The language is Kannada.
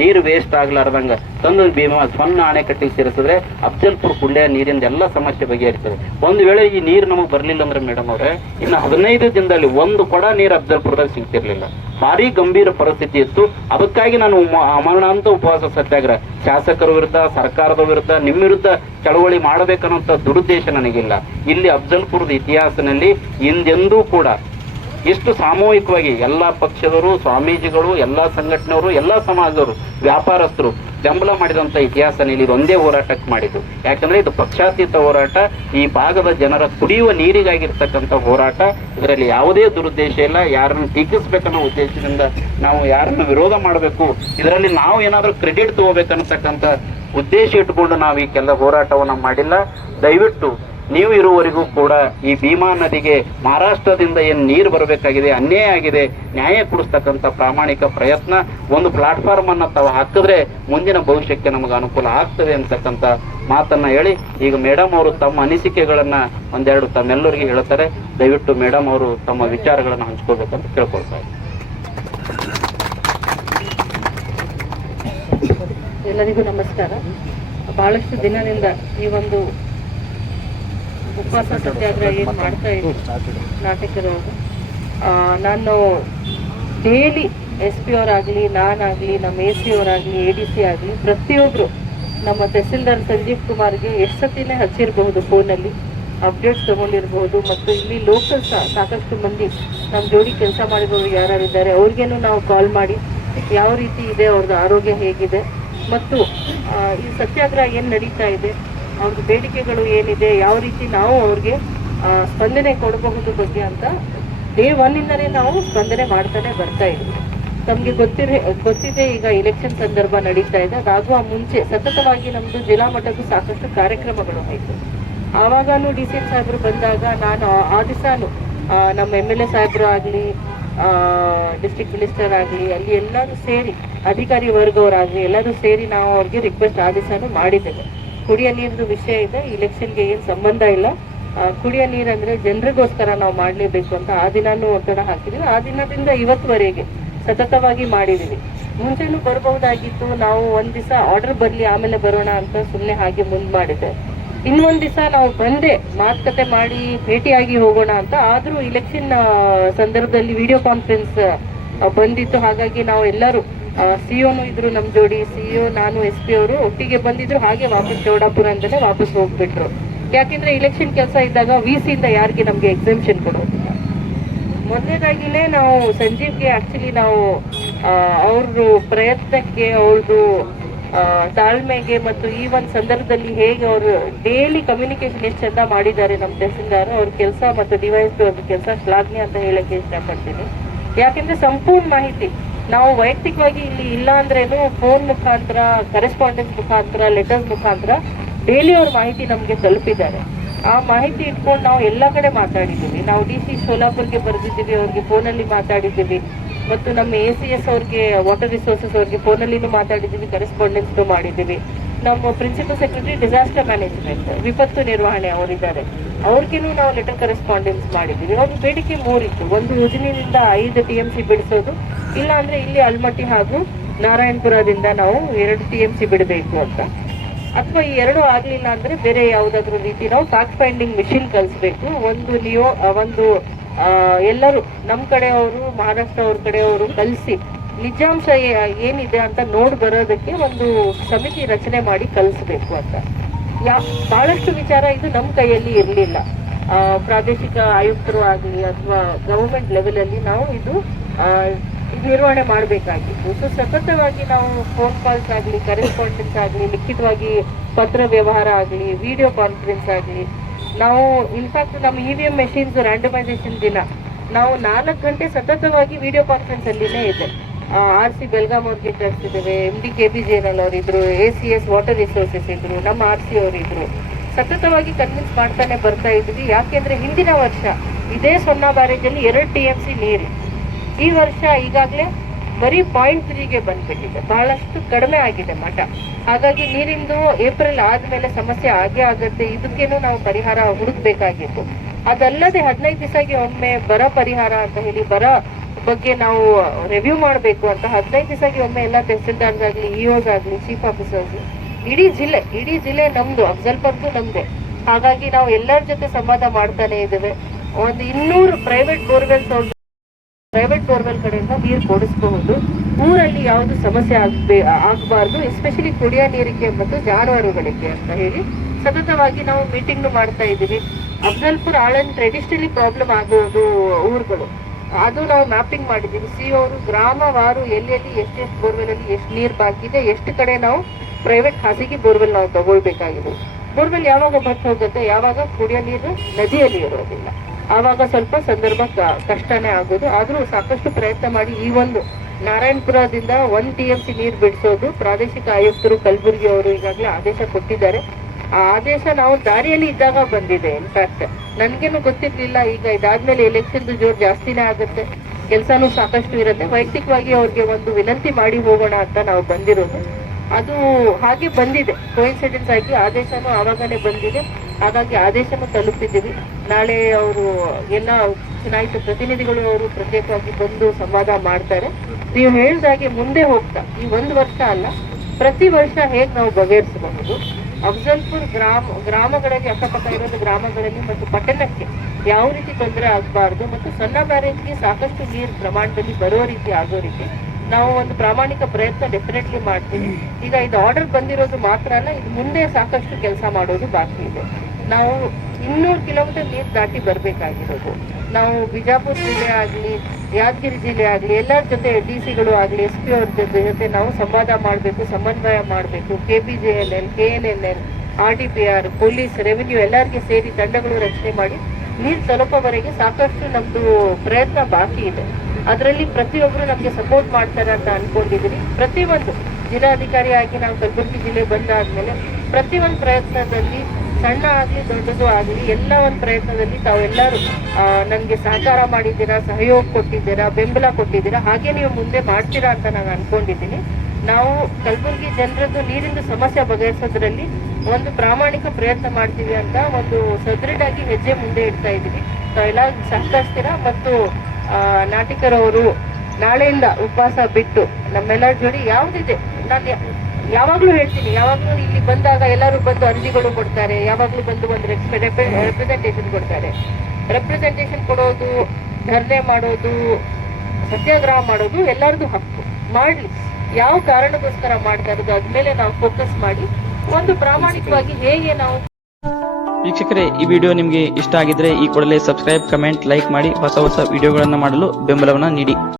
ನೀರು ವೇಸ್ಟ್ ಆಗ್ಲಾರ್ದಂಗ ತಂದು ಭೀಮಾ ಸಣ್ಣ ಅಣೆಕಟ್ಟಿಗೆ ಸೇರಿಸಿದ್ರೆ ಅಫ್ಜಲ್ಪುರ ಕುಂಡ್ಯ ನೀರಿಂದ ಎಲ್ಲ ಸಮಸ್ಯೆ ಬಗೆಹರಿತದೆ. ಒಂದು ವೇಳೆ ಈ ನೀರು ನಮಗೆ ಬರಲಿಲ್ಲ ಅಂದ್ರೆ ಮೇಡಮ್ ಅವರೇ, ಇನ್ನು 15 ದಿನದಲ್ಲಿ ಒಂದು ಕೊಡ ನೀರು ಅಫ್ಜಲ್ಪುರದಾಗ ಸಿಗ್ತಿರ್ಲಿಲ್ಲ. ಭಾರಿ ಗಂಭೀರ ಪರಿಸ್ಥಿತಿ ಇತ್ತು. ಅದಕ್ಕಾಗಿ ನಾನು ಅಮರಣಾಂತ ಉಪವಾಸ ಸತ್ಯಾಗ್ರಹ ಶಾಸಕರ ವಿರುದ್ಧ, ಸರ್ಕಾರದ ವಿರುದ್ಧ, ನಿಮ್ಮ ವಿರುದ್ಧ ಚಳವಳಿ ಮಾಡಬೇಕನ್ನೋಂಥ ದುರುದ್ದೇಶ ನನಗಿಲ್ಲ. ಇಲ್ಲಿ ಅಫ್ಜಲ್ಪುರದ ಇತಿಹಾಸದಲ್ಲಿ ಹಿಂದೆಂದೂ ಕೂಡ ಇಷ್ಟು ಸಾಮೂಹಿಕವಾಗಿ ಎಲ್ಲ ಪಕ್ಷದವರು, ಸ್ವಾಮೀಜಿಗಳು, ಎಲ್ಲ ಸಂಘಟನೆಯವರು, ಎಲ್ಲ ಸಮಾಜದವರು, ವ್ಯಾಪಾರಸ್ಥರು ಬೆಂಬಲ ಮಾಡಿದಂಥ ಇತಿಹಾಸನಲ್ಲಿ ಇದು ಒಂದೇ ಹೋರಾಟಕ್ಕೆ ಮಾಡಿದ್ದು. ಯಾಕಂದ್ರೆ ಇದು ಪಕ್ಷಾತೀತ ಹೋರಾಟ, ಈ ಭಾಗದ ಜನರ ಕುಡಿಯುವ ನೀರಿಗಾಗಿರ್ತಕ್ಕಂಥ ಹೋರಾಟ. ಇದರಲ್ಲಿ ಯಾವುದೇ ದುರುದ್ದೇಶ ಇಲ್ಲ. ಯಾರನ್ನು ಟೀಕಿಸ್ಬೇಕನ್ನೋ ಉದ್ದೇಶದಿಂದ ನಾವು ಯಾರನ್ನು ವಿರೋಧ ಮಾಡಬೇಕು, ಇದರಲ್ಲಿ ನಾವು ಏನಾದರೂ ಕ್ರೆಡಿಟ್ ತಗೋಬೇಕನ್ನತಕ್ಕಂಥ ಉದ್ದೇಶ ಇಟ್ಟುಕೊಂಡು ನಾವು ಈ ಕೆಲ ಹೋರಾಟವನ್ನು ಮಾಡಿಲ್ಲ. ದಯವಿಟ್ಟು ನೀವು ಇರುವವರೆಗೂ ಕೂಡ ಈ ಭೀಮಾ ನದಿಗೆ ಮಹಾರಾಷ್ಟ್ರದಿಂದ ಏನು ನೀರು ಬರಬೇಕಾಗಿದೆ, ಅನ್ಯಾಯ ಆಗಿದೆ, ನ್ಯಾಯ ಕೊಡಿಸ್ತಕ್ಕಂಥ ಪ್ರಾಮಾಣಿಕ ಪ್ರಯತ್ನ, ಒಂದು ಪ್ಲಾಟ್ಫಾರ್ಮ್ ಅನ್ನು ತಾವು ಹಾಕಿದ್ರೆ ಮುಂದಿನ ಭವಿಷ್ಯಕ್ಕೆ ನಮಗೆ ಅನುಕೂಲ ಆಗ್ತದೆ ಅಂತಕ್ಕಂಥ ಮಾತನ್ನ ಹೇಳಿ, ಈಗ ಮೇಡಮ್ ಅವರು ತಮ್ಮ ಅನಿಸಿಕೆಗಳನ್ನ ಒಂದೆರಡು ತಮ್ಮೆಲ್ಲರಿಗೆ ಹೇಳ್ತಾರೆ. ದಯವಿಟ್ಟು ಮೇಡಮ್ ಅವರು ತಮ್ಮ ವಿಚಾರಗಳನ್ನು ಹಂಚ್ಕೋಬೇಕಂತ ಕೇಳ್ಕೊಳ್ತಾರೆ. ಎಲ್ಲರಿಗೂ ನಮಸ್ಕಾರ. ಬಹಳಷ್ಟು ದಿನದಿಂದ ಈ ಒಂದು ಉಪವಾಸ ಸತ್ಯಾಗ್ರಹ ಏನು ಮಾಡ್ತಾ ಇದ್ರು ನಾಟಕರು, ನಾನು ಡೈಲಿ SP ಅವರಾಗಲಿ, ನಾನಾಗಲಿ, ನಮ್ಮ AC ಅವರಾಗಲಿ, ADC ಆಗಲಿ, ಪ್ರತಿಯೊಬ್ಬರು ನಮ್ಮ ತಹಸೀಲ್ದಾರ್ ಸಂಜೀವ್ ಕುಮಾರ್ಗೆ ಎಷ್ಟು ಸತಿನೇ ಹಚ್ಚಿರಬಹುದು, ಫೋನಲ್ಲಿ ಅಪ್ಡೇಟ್ಸ್ ತಗೊಂಡಿರ್ಬೋದು. ಮತ್ತು ಇಲ್ಲಿ ಲೋಕಲ್ ಸಾಕಷ್ಟು ಮಂದಿ ನಮ್ಮ ಜೋಡಿ ಕೆಲಸ ಮಾಡಿರೋರು ಯಾರಿದ್ದಾರೆ ಅವ್ರಿಗೇನು ನಾವು ಕಾಲ್ ಮಾಡಿ ಯಾವ ರೀತಿ ಇದೆ, ಅವ್ರದ್ದು ಆರೋಗ್ಯ ಹೇಗಿದೆ, ಮತ್ತು ಈ ಸತ್ಯಾಗ್ರಹ ಏನು ನಡೀತಾ ಇದೆ, ಅವ್ರ ಬೇಡಿಕೆಗಳು ಏನಿದೆ, ಯಾವ ರೀತಿ ನಾವು ಅವ್ರಿಗೆ ಸ್ಪಂದನೆ ಕೊಡಬಹುದು ಬಗ್ಗೆ ಅಂತ ಡೇ 1ಇಂದನೇ ನಾವು ಸ್ಪಂದನೆ ಮಾಡ್ತಾನೆ ಬರ್ತಾ ಇದ್ವಿ. ತಮಗೆ ಗೊತ್ತಿದೆ ಈಗ ಎಲೆಕ್ಷನ್ ಸಂದರ್ಭ ನಡೀತಾ ಇದೆ. ಅದಾಗುವ ಮುಂಚೆ ಸತತವಾಗಿ ನಮ್ಮದು ಜಿಲ್ಲಾ ಮಟ್ಟಕ್ಕೂ ಸಾಕಷ್ಟು ಕಾರ್ಯಕ್ರಮಗಳು ಆಯಿತು. ಆವಾಗೂ DCM ಸಾಹೇಬರು ಬಂದಾಗ ನಾನು ಆ ದಿವಸನೂ ನಮ್ಮ MLA ಸಾಹೇಬರು ಆಗಲಿ, ಡಿಸ್ಟ್ರಿಕ್ಟ್ ಮಿನಿಸ್ಟರ್ ಆಗಲಿ, ಅಲ್ಲಿ ಎಲ್ಲರೂ ಸೇರಿ, ಅಧಿಕಾರಿ ವರ್ಗವರಾಗಲಿ ಎಲ್ಲರೂ ಸೇರಿ ನಾವು ಅವ್ರಿಗೆ ರಿಕ್ವೆಸ್ಟ್ ಆ ದಿವಸನೂ ಮಾಡಿದ್ದೇವೆ. ಕುಡಿಯ ನೀರಿನ ವಿಷಯ ಇದೆ, ಇಲೆಕ್ಷನ್ಗೆ ಏನು ಸಂಬಂಧ ಇಲ್ಲ, ಕುಡಿಯ ನೀರಂದ್ರೆ ಜನರಿಗೋಸ್ಕರ ನಾವು ಮಾಡಲೇಬೇಕು ಅಂತ ಆ ದಿನಾನೂ ಒತ್ತಡ ಹಾಕಿದ್ವಿ. ಆ ದಿನದಿಂದ ಇವತ್ತುವರೆಗೆ ಸತತವಾಗಿ ಮಾಡಿದ್ದೀವಿ. ಮುಂಚೆನೂ ಬರಬಹುದಾಗಿತ್ತು, ನಾವು ಒಂದು ದಿವಸ ಆರ್ಡರ್ ಬರಲಿ ಆಮೇಲೆ ಬರೋಣ ಅಂತ ಸುಮ್ಮನೆ ಹಾಗೆ ಮುಂದೆ ಮಾಡಿದ್ದೆ. ಇನ್ನೊಂದು ದಿವಸ ನಾವು ಬಂದೆ ಮಾತುಕತೆ ಮಾಡಿ ಭೇಟಿಯಾಗಿ ಹೋಗೋಣ ಅಂತ, ಆದರೂ ಇಲೆಕ್ಷನ್ ಸಂದರ್ಭದಲ್ಲಿ ವಿಡಿಯೋ ಕಾನ್ಫರೆನ್ಸ್ ಬಂದಿತ್ತು. ಹಾಗಾಗಿ ನಾವು ಎಲ್ಲರೂ CO ಇದ್ರು ನಮ್ಮ ಜೋಡಿ, CO, ನಾನು, SP ಅವರು ಒಟ್ಟಿಗೆ ಬಂದಿದ್ರು. ಹಾಗೆ ವಾಪಸ್ ಚೌಡಾಪುರ ಅಂತಲೇ ವಾಪಸ್ ಹೋಗ್ಬಿಟ್ರು. ಯಾಕೆಂದ್ರೆ ಇಲೆಕ್ಷನ್ ಕೆಲಸ ಇದ್ದಾಗ VCಯಿಂದ ಯಾರಿಗೆ ನಮಗೆ ಎಕ್ಸೆಂಪ್ಷನ್ ಕೊಡೋದಿಲ್ಲ. ಮೊದಲನೇದಾಗಿನೇ ನಾವು ಸಂಜೀವ್ಗೆ ಆಕ್ಚುಲಿ ನಾವು ಅವ್ರ ಪ್ರಯತ್ನಕ್ಕೆ, ಅವ್ರದ್ದು ತಾಳ್ಮೆಗೆ ಮತ್ತು ಈ ಒಂದು ಸಂದರ್ಭದಲ್ಲಿ ಹೇಗೆ ಅವರು ಡೈಲಿ ಕಮ್ಯುನಿಕೇಶನ್ ಎಷ್ಟು ಚಂದ ಮಾಡಿದ್ದಾರೆ ನಮ್ಮ ತಹಸೀಲ್ದಾರ್, ಅವ್ರ ಕೆಲಸ ಮತ್ತು DYSP ಅವ್ರ ಕೆಲಸ ಶ್ಲಾಘನೆ ಅಂತ ಹೇಳಕ್ಕೆ ಇಷ್ಟಪಡ್ತೀನಿ. ಯಾಕೆಂದ್ರೆ ಸಂಪೂರ್ಣ ಮಾಹಿತಿ ನಾವು ವೈಯಕ್ತಿಕವಾಗಿ ಇಲ್ಲಿ ಇಲ್ಲ ಅಂದ್ರೇನು ಫೋನ್ ಮುಖಾಂತರ, ಕರೆಸ್ಪಾಂಡೆನ್ಸ್ ಮುಖಾಂತರ, ಲೆಟರ್ಸ್ ಮುಖಾಂತರ ಡೈಲಿ ಅವ್ರ ಮಾಹಿತಿ ನಮಗೆ ತಲುಪಿದ್ದಾರೆ. ಆ ಮಾಹಿತಿ ಇಟ್ಕೊಂಡು ನಾವು ಎಲ್ಲ ಕಡೆ ಮಾತಾಡಿದ್ದೀವಿ. ನಾವು DC ಸೋಲಾಪುರ್ಗೆ ಬರೆದಿದ್ದೀವಿ, ಅವ್ರಿಗೆ ಫೋನಲ್ಲಿ ಮಾತಾಡಿದ್ದೀವಿ, ಮತ್ತು ನಮ್ಮ ACS ಅವ್ರಿಗೆ, ವಾಟರ್ ರಿಸೋರ್ಸಸ್ ಅವ್ರಿಗೆ ಫೋನಲ್ಲಿನೂ ಮಾತಾಡಿದ್ದೀವಿ, ಕರೆಸ್ಪಾಂಡೆನ್ಸ್ನು ಮಾಡಿದ್ದೀವಿ. ನಮ್ಮ ಪ್ರಿನ್ಸಿಪಲ್ ಸೆಕ್ರೆಟರಿ ಡಿಸಾಸ್ಟರ್ ಮ್ಯಾನೇಜ್ಮೆಂಟ್, ವಿಪತ್ತು ನಿರ್ವಹಣೆ ಅವರಿದ್ದಾರೆ, ಅವ್ರಿಗೇನು ನಾವು ಲೆಟರ್ ಕರೆಸ್ಪಾಂಡೆನ್ಸ್ ಮಾಡಿದ್ದೀವಿ. ಅವ್ರ ಬೇಡಿಕೆ 3 ಇತ್ತು. ಒಂದು ಯೋಜನೆಯಿಂದ 5 TMC ಬಿಡಿಸೋದು, ಇಲ್ಲ ಅಂದ್ರೆ ಇಲ್ಲಿ ಅಲ್ಮಟ್ಟಿ ಹಾಗೂ ನಾರಾಯಣಪುರದಿಂದ ನಾವು 2 TMC ಬಿಡಬೇಕು ಅಂತ, ಅಥವಾ ಈ 2 ಆಗ್ಲಿಲ್ಲ ಅಂದ್ರೆ ಬೇರೆ ಯಾವುದಾದ್ರೂ ರೀತಿ ನಾವು ಫ್ಯಾಕ್ಟ್ ಫೈಂಡಿಂಗ್ ಮಿಷಿನ್ ಕಲಿಸ್ಬೇಕು. ಒಂದು ಎಲ್ಲರೂ ನಮ್ಮ ಕಡೆಯವರು, ಮಹಾರಾಷ್ಟ್ರ ಅವ್ರ ಕಡೆಯವರು ಕಲಿಸಿ ನಿಜಾಂಶ ಏನಿದೆ ಅಂತ ನೋಡಿ ಬರೋದಕ್ಕೆ ಒಂದು ಸಮಿತಿ ರಚನೆ ಮಾಡಿ ಕಲಿಸ್ಬೇಕು ಅಂತ. ಬಹಳಷ್ಟು ವಿಚಾರ ಇದು ನಮ್ಮ ಕೈಯಲ್ಲಿ ಇರಲಿಲ್ಲ. ಪ್ರಾದೇಶಿಕ ಆಯುಕ್ತರು ಆಗಲಿ ಅಥವಾ ಗವರ್ಮೆಂಟ್ ಲೆವೆಲಲ್ಲಿ ನಾವು ಇದು ನಿರ್ವಹಣೆ ಮಾಡಬೇಕಾಗಿತ್ತು. ಸೊ ಸತತವಾಗಿ ನಾವು ಫೋನ್ ಕಾಲ್ಸ್ ಆಗಲಿ, ಕರೆಸ್ಪಾಂಡೆನ್ಸ್ ಆಗಲಿ, ಲಿಖಿತವಾಗಿ ಪತ್ರ ವ್ಯವಹಾರ ಆಗಲಿ, ವಿಡಿಯೋ ಕಾನ್ಫರೆನ್ಸ್ ಆಗಲಿ, ನಾವು ಇನ್ಫ್ಯಾಕ್ಟ್ ನಮ್ಮ EVM ಮೆಷಿನ್ಸ್ ರ್ಯಾಂಡಮೈಸೇಷನ್ ದಿನ ನಾವು 4 ಗಂಟೆ ಸತತವಾಗಿ ವಿಡಿಯೋ ಕಾನ್ಫರೆನ್ಸ್ ಅಲ್ಲಿನೇ ಇದೆ. RC ಬೆಲ್ಗಾಮ್ ಅವ್ರಿಗೆ ಕಳಿಸ್ತಿದ್ದೇವೆ, MD KBJNL ಅವರಿದ್ರು, ACS water resources ಇದ್ರು, ನಮ್ಮ RC ಅವರಿದ್ರು. ಸತತವಾಗಿ ಕನ್ವಿನ್ಸ್ ಮಾಡ್ತಾನೆ ಬರ್ತಾ ಇದ್ವಿ. ಯಾಕೆಂದ್ರೆ ಹಿಂದಿನ ವರ್ಷ ಇದೇ ಸೊನ್ನ ಬ್ಯಾರೇಜಲ್ಲಿ 2 TMC ನೀರು, ಈ ವರ್ಷ ಈಗಾಗಲೇ ಬರೀ 0.3ಗೆ ಬಂದ್ಬಿಟ್ಟಿದೆ. ಬಹಳಷ್ಟು ಕಡಿಮೆ ಆಗಿದೆ ಮಠ. ಹಾಗಾಗಿ ನೀರಿಂದು ಏಪ್ರಿಲ್ ಆದ್ಮೇಲೆ ಸಮಸ್ಯೆ ಆಗೇ ಆಗುತ್ತೆ. ಇದಕ್ಕೇನು ನಾವು ಪರಿಹಾರ ಹುಡುಕ್ಬೇಕಾಗಿತ್ತು. ಅದಲ್ಲದೆ 15 ದಿವಸಕ್ಕೆ ಒಮ್ಮೆ ಬರ ಪರಿಹಾರ ಅಂತ ಹೇಳಿ, ಬರ ಬಗ್ಗೆ ನಾವು ರಿವ್ಯೂ ಮಾಡಬೇಕು ಅಂತ 15 ದಿವಸಕ್ಕೆ ಒಮ್ಮೆ ಎಲ್ಲ ತಹಸೀಲ್ದಾರ್ಸ್ ಆಗ್ಲಿ, ಇಒಸ್ ಆಗ್ಲಿ, ಚೀಫ್ ಆಫೀಸರ್ಸ್, ಇಡೀ ಜಿಲ್ಲೆ ನಮ್ದು, ಅಫ್ಜಲ್ಪುರ್ದು ನಮ್ದೆ. ಹಾಗಾಗಿ ನಾವು ಎಲ್ಲರ ಜೊತೆ ಸಂವಾದ ಮಾಡ್ತಾನೆ ಇದ್ದೇವೆ. ಒಂದು 200 ಪ್ರೈವೇಟ್ ಬೋರ್ವೆಲ್ ಕಡೆಯಿಂದ ನೀರು ಕೊಡಿಸಬಹುದು. ಊರಲ್ಲಿ ಯಾವುದು ಸಮಸ್ಯೆ ಆಗಬಾರ್ದು, ಎಸ್ಪೆಷಲಿ ಕುಡಿಯೋ ನೀರಿಗೆ ಮತ್ತು ಜಾನುವಾರುಗಳಿಗೆ ಅಂತ ಹೇಳಿ ಸತತವಾಗಿ ನಾವು ಮೀಟಿಂಗ್ ಮಾಡ್ತಾ ಇದ್ದೀವಿ. ಅಫ್ಜಲ್ಪುರ್, ಆಳಂದ್ ಟ್ರೆಡಿಷನಲಿ ಪ್ರಾಬ್ಲಮ್ ಆಗೋದು ಊರುಗಳು, ಅದು ನಾವು ಮ್ಯಾಪಿಂಗ್ ಮಾಡಿದ್ದೀವಿ. ಅವರು ಗ್ರಾಮವಾರು ಎಲ್ಲೆಲ್ಲಿ ಎಷ್ಟೆಷ್ಟು ಬೋರ್ವೆಲ್ ಅಲ್ಲಿ ಎಷ್ಟು ನೀರು ಬಾಕಿ ಇದೆ, ಎಷ್ಟು ಕಡೆ ನಾವು ಪ್ರೈವೇಟ್ ಖಾಸಗಿ ಬೋರ್ವೆಲ್ ನಾವು ತಗೊಳ್ಬೇಕಾಗಿದೆ. ಬೋರ್ವೆಲ್ ಯಾವಾಗ ಬತ್ ಹೋಗುತ್ತೆ, ಯಾವಾಗ ಕುಡಿಯೋ ನೀರು ನದಿಯಲ್ಲಿ ಇರೋದಿಲ್ಲ, ಆವಾಗ ಸ್ವಲ್ಪ ಸಂದರ್ಭ ಕಷ್ಟನೇ ಆಗೋದು. ಆದ್ರೂ ಸಾಕಷ್ಟು ಪ್ರಯತ್ನ ಮಾಡಿ ಈ ಒಂದು ನಾರಾಯಣಪುರದಿಂದ 1 TMC ನೀರು ಬಿಡಿಸೋದು ಪ್ರಾದೇಶಿಕ ಆಯುಕ್ತರು ಕಲಬುರಗಿ ಅವರು ಈಗಾಗಲೇ ಆದೇಶ ಕೊಟ್ಟಿದ್ದಾರೆ. ಆ ಆದೇಶ ನಾವು ದಾರಿಯಲ್ಲಿ ಇದ್ದಾಗ ಬಂದಿದೆ. ಇನ್ಫ್ಯಾಕ್ಟ್ ನನ್ಗೇನು ಗೊತ್ತಿರ್ಲಿಲ್ಲ. ಈಗ ಇದಾದ್ಮೇಲೆ ಎಲೆಕ್ಷನ್ ಜೋರ್ ಜಾಸ್ತಿನೇ ಆಗುತ್ತೆ, ಕೆಲಸನೂ ಸಾಕಷ್ಟು ಇರುತ್ತೆ. ವೈಯಕ್ತಿಕವಾಗಿ ಅವ್ರಿಗೆ ಒಂದು ವಿನಂತಿ ಮಾಡಿ ಹೋಗೋಣ ಅಂತ ನಾವು ಬಂದಿರೋದು. ಅದು ಹಾಗೆ ಬಂದಿದೆ, ಕೋಇನ್ಸಿಡೆನ್ಸ್ ಆಗಿ ಆದೇಶನೂ ಆವಾಗನೇ ಬಂದಿದೆ. ಹಾಗಾಗಿ ಆದೇಶನೂ ತಲುಪಿದ್ದೀವಿ. ನಾಳೆ ಅವರು ಎಲ್ಲ ಚುನಾಯಿತ ಪ್ರತಿನಿಧಿಗಳು ಅವರು ಪ್ರತ್ಯೇಕವಾಗಿ ಬಂದು ಸಂವಾದ ಮಾಡ್ತಾರೆ. ನೀವು ಹೇಳಿದಾಗೆ ಮುಂದೆ ಹೋಗ್ತಾ ಈ 1 ವರ್ಷ ಅಲ್ಲ, ಪ್ರತಿ ವರ್ಷ ಹೇಗೆ ನಾವು ಬಗೆಹರಿಸಬಹುದು, ಅಫ್ಜಲ್ಪುರ್ ಗ್ರಾಮಗಳಲ್ಲಿ, ಅಕ್ಕಪಕ್ಕ ಇರೋದು ಗ್ರಾಮಗಳಲ್ಲಿ ಮತ್ತು ಪಟ್ಟಣಕ್ಕೆ ಯಾವ ರೀತಿ ತೊಂದರೆ ಆಗಬಾರ್ದು ಮತ್ತು ಸಣ್ಣ ಬ್ಯಾರೇಜ್ಗೆ ಸಾಕಷ್ಟು ನೀರು ಪ್ರಮಾಣದಲ್ಲಿ ಬರೋ ರೀತಿ ಆಗೋ ರೀತಿ ನಾವು ಒಂದು ಪ್ರಾಮಾಣಿಕ ಪ್ರಯತ್ನ ಡೆಫಿನೆಟ್ಲಿ ಮಾಡ್ತೀವಿ. ಈಗ ಇದು ಆರ್ಡರ್ ಬಂದಿರೋದು ಮಾತ್ರ ಅಲ್ಲ, ಇದು ಮುಂದೆ ಸಾಕಷ್ಟು ಕೆಲಸ ಮಾಡೋದು ಬಾಕಿ ಇದೆ. ನಾವು 200 ಕಿಲೋಮೀಟರ್ ನೀರು ದಾಟಿ ಬರಬೇಕಾಗಿರೋದು. ನಾವು ಬಿಜಾಪುರ ಜಿಲ್ಲೆ ಆಗಲಿ, ಯಾದಗಿರಿ ಜಿಲ್ಲೆ ಆಗಲಿ, ಎಲ್ಲರ ಜೊತೆ DC ಆಗಲಿ, SP ಅವ್ರ ಜೊತೆ ನಾವು ಸಂವಾದ ಮಾಡಬೇಕು, ಸಮನ್ವಯ ಮಾಡಬೇಕು. KBJLL, KNLL, RDPR, police, revenue ಎಲ್ಲರಿಗೆ ಸೇರಿ ತಂಡಗಳು ರಚನೆ ಮಾಡಿ ನೀರು ತಲುಪೋವರೆಗೆ ಸಾಕಷ್ಟು ನಮ್ದು ಪ್ರಯತ್ನ ಬಾಕಿ ಇದೆ. ಅದರಲ್ಲಿ ಪ್ರತಿಯೊಬ್ಬರು ನಮಗೆ ಸಪೋರ್ಟ್ ಮಾಡ್ತಾರೆ ಅಂತ ಅನ್ಕೊಂಡಿದ್ದೀನಿ. ಪ್ರತಿಯೊಂದು ಜಿಲ್ಲಾಧಿಕಾರಿ ಆಗಿ ನಾವು ಕಲಬುರಗಿ ಜಿಲ್ಲೆ ಬಂದಾದ್ಮೇಲೆ ಪ್ರತಿಯೊಂದು ಪ್ರಯತ್ನದಲ್ಲಿ, ಸಣ್ಣ ಆಗ್ಲಿ ದೊಡ್ಡದು ಆಗಲಿ, ಎಲ್ಲ ಒಂದು ಪ್ರಯತ್ನದಲ್ಲಿ ತಾವೆಲ್ಲರೂ ನನಗೆ ಸಹಕಾರ ಮಾಡಿದ್ದೀರಾ, ಸಹಯೋಗ ಕೊಟ್ಟಿದ್ದೀರಾ, ಬೆಂಬಲ ಕೊಟ್ಟಿದ್ದೀರಾ. ಹಾಗೆ ನೀವು ಮುಂದೆ ಮಾಡ್ತೀರಾ ಅಂತ ನಾನು ಅನ್ಕೊಂಡಿದ್ದೀನಿ. ನಾವು ಕಲಬುರಗಿ ಜನರದ್ದು ನೀರಿನ ಸಮಸ್ಯೆ ಬಗೆಹರಿಸೋದ್ರಲ್ಲಿ ಒಂದು ಪ್ರಾಮಾಣಿಕ ಪ್ರಯತ್ನ ಮಾಡ್ತೀವಿ ಅಂತ ಒಂದು ಸದೃಢಾಗಿ ಹೆಜ್ಜೆ ಮುಂದೆ ಇಡ್ತಾ ಇದ್ದೀವಿ. ತಾವೆಲ್ಲ ಸಹಕರಿಸ್ತೀರಾ. ಮತ್ತು ನಾಟಿಕರ್ ಅವರು ನಾಳೆಯಿಂದ ಉಪವಾಸ ಬಿಟ್ಟು ನಮ್ಮೆಲ್ಲರ ಜೋಡಿ ಯಾವುದಿದೆ, ನಾನು ಯಾವಾಗ್ಲೂ ಹೇಳ್ತೀನಿ, ಯಾವಾಗ್ಲೂ ಇಲ್ಲಿ ಬಂದಾಗ ಎಲ್ಲರೂ ಬಂದು ಅರ್ಜಿಗಳು ಕೊಡ್ತಾರೆ, ಯಾವಾಗ್ಲೂ ಬಂದು ಒಂದು ರೆಪ್ರೆಸೆಂಟೇಷನ್ ಕೊಡ್ತಾರೆ. ರೆಪ್ರೆಸೆಂಟೇಷನ್ ಕೊಡೋದು, ಧರಣಿ ಮಾಡೋದು, ಸತ್ಯಾಗ್ರಹ ಮಾಡೋದು ಎಲ್ಲರದು ಹಕ್ಕು. ಮಾಡ್ಲಿ, ಯಾವ ಕಾರಣಕ್ಕೋಸ್ಕರ ಮಾಡ್ತಾ ಇರೋದು ಅದ್ಮೇಲೆ ನಾವು ಫೋಕಸ್ ಮಾಡಿ ಒಂದು ಪ್ರಾಮಾಣಿಕವಾಗಿ ಹೇಗೆ ನಾವು. ವೀಕ್ಷಕರೇ, ಈ ವಿಡಿಯೋ ನಿಮಗೆ ಇಷ್ಟ ಆಗಿದ್ರೆ ಈ ಕೂಡಲೇ ಸಬ್ಸ್ಕ್ರೈಬ್, ಕಮೆಂಟ್, ಲೈಕ್ ಮಾಡಿ ಹೊಸ ವಿಡಿಯೋಗಳನ್ನು ಮಾಡಲು ಬೆಂಬಲವನ್ನ ನೀಡಿ.